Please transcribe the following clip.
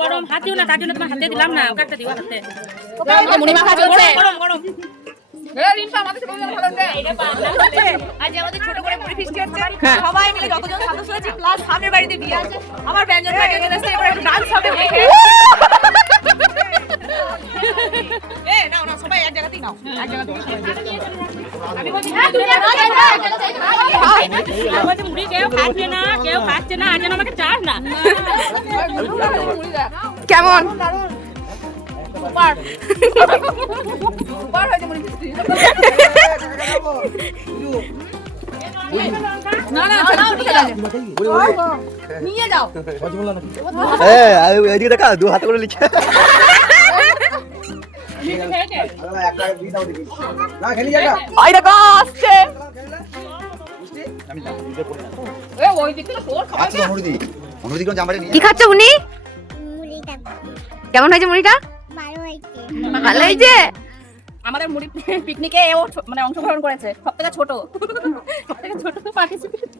গরম হাতেও না, তার জন্য তোমার হাতে দিলাম না, ওকে একটা দিও হাতে। আজ আমাদের ছোট করে মুড়ি ফিস্টি হচ্ছে, সবাই মিলে যতজন সদস্য আছে প্লাস সামনের বাড়িতে বিয়ে আছে, আমার ব্যঞ্জন ভাই এখানে এসে এবার ডান্স হবে। নাও নাও সবাই এক জায়গাতেই নাও, এক জায়গাতেই। আমি বলছি মুড়ি কেউ খাচ্ছে না, কেউ খাচ্ছে না, আজ আমাকে চাস না। কেমন নিয়ে যাও। এদিকে দেখা, দু হাতে করে লিখে কি খাচ্ছ উনি? কেমন হয়েছে মুড়িটা? ভালো হয়েছে। আমাদের মুড়ি পিকনিকে ও মানে অংশগ্রহণ করেছে, সবথেকে ছোট পার্টিসিপেট।